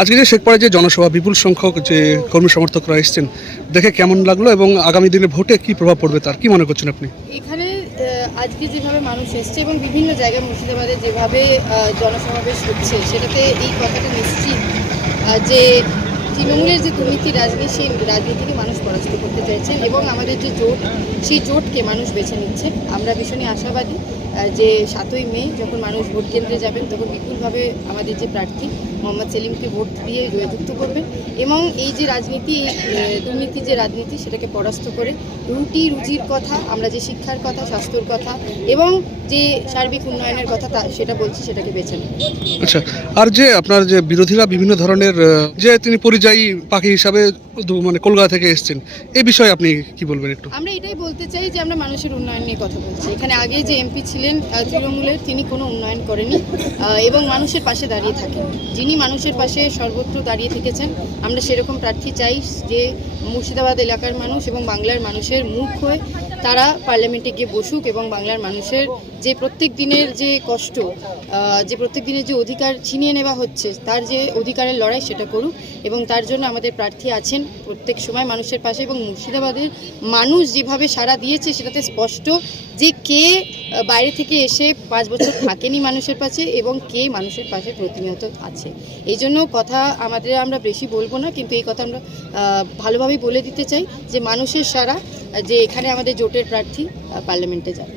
আজকে যে শেখপাড়ায় যে জনসভা, বিপুল সংখ্যক যে কর্মী সমর্থকরা এসেছেন, দেখে কেমন লাগল এবং আগামী দিনে ভোটে কি প্রভাব পড়বে তার? কি মনে করছেন আপনি? এখানে আজকে যেভাবে মানুষ এসছে এবং বিভিন্ন জায়গায় মুর্শিদাবাদে যেভাবে জনসমাবেশ হচ্ছে, সেটাতে এই কথাটা নিশ্চিত যে তৃণমূলের যে দুর্নীতি রাজনীতি, সেই রাজনীতিকে মানুষ পরাস্ত করতে চাইছেন এবং আমাদের যে জোট, সেই জোটকে মানুষ বেছে নিচ্ছে। আমরা ভীষণই আশাবাদী যে সাতই মে, যখন মানুষ ভোট কেন্দ্রে যাবেন, তখন বিপুলভাবে আমাদের যে প্রার্থী মোহাম্মদ সেলিমকে ভোট দিয়ে জয়যুক্ত করবেন এবং এই যে রাজনীতি দুর্নীতি যে রাজনীতি সেটাকে পরাস্ত করে রুটি রুজির কথা আমরা যে শিক্ষার কথা স্বাস্থ্যর কথা এবং যে সার্বিক উন্নয়নের কথা তা সেটা বলছি সেটাকে বেছে নেব। আচ্ছা আর যে আপনার যে বিরোধীরা বিভিন্ন ধরনের যে তিনি পরিযায়ী পাখি হিসাবে মানে কলকাতা থেকে এসেছেন এই বিষয়ে আপনি কি বলবেন একটু? আমরা এটাই বলতে চাই যে আমরা মানুষের উন্নয়ন নিয়ে কথা বলছি। এখানে আগে যে এমপি ছিলেন তৃণমূলের তিনি কোনো উন্নয়ন করেনি এবং মানুষের পাশে দাঁড়িয়ে থাকেন। যিনি মানুষের পাশে সর্বত্র দাঁড়িয়ে থেকেছেন। আমরা সেরকম প্রার্থী চাই যে মুর্শিদাবাদ এলাকার মানুষ এবং বাংলার মানুষের মুখ হয়ে তারা পার্লামেন্টে গিয়ে বসুক এবং বাংলার মানুষের যে প্রত্যেক দিনের যে কষ্ট যে প্রত্যেক দিনের যে অধিকার ছিনিয়ে নেওয়া হচ্ছে, তার যে অধিকারের লড়াই সেটা করুক এবং তার জন্য আমাদের প্রার্থী আছেন প্রত্যেক সময় মানুষের পাশে এবং মুর্শিদাবাদের মানুষ যেভাবে সাড়া দিয়েছে সেটাতে স্পষ্ট যে কে বাইরে থেকে এসে পাঁচ বছর থাকেনি মানুষের পাশে এবং কে মানুষের পাশে প্রতিনিয়ত আছে। এই জন্য কথা আমাদের আমরা বেশি বলব না, কিন্তু এই কথা আমরা ভালোভাবেই বলে দিতে চাই যে মানুষের সারা, যে এখানে আমাদের জোটের প্রার্থী পার্লামেন্টে যাবে।